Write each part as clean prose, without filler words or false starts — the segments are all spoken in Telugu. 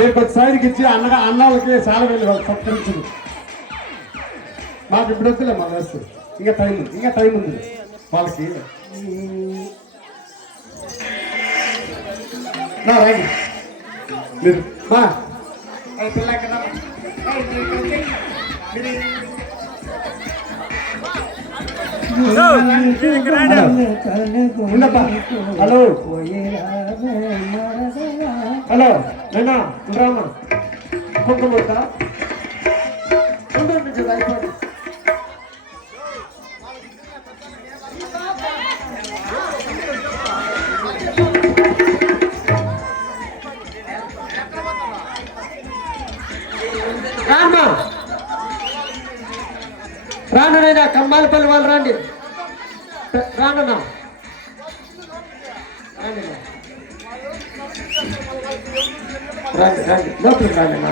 రేపు సైడ్కి ఇచ్చి అన్నాలకి చాలా వెళ్ళి సత్కరించదు. మాకు ఇప్పుడు వద్దులే మా వస్తు ఇంకా టైం ఉంది వాళ్ళకి. రండి మీరు మా హలో హలో నేనా రామా కుంకుమా అయిపోయింది. రామ్మా రానైనా కమ్మాలపల్లి వాళ్ళు రండి. రానన్నా రండి రండి లోపలికి రానన్నా.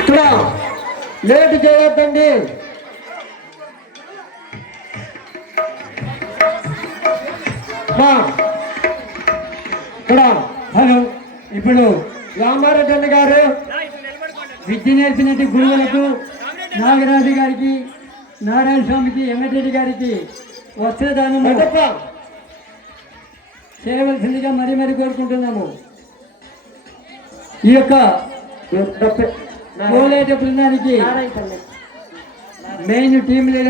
ఇక్కడ లేట్ చేయొద్దండి. ఇక్కడ హలో ఇప్పుడు రామారెడ్డి గారు విద్య నేర్పినట్టు గురువులకు నాగరాజు గారికి నారాయణ స్వామికి వెంకటరెడ్డి గారికి వస్త్రదానం చేయవలసిందిగా మరీ కోరుకుంటున్నాము. ఈ యొక్క కోలేట బృందానికి మెయిన్ టీం లీడర్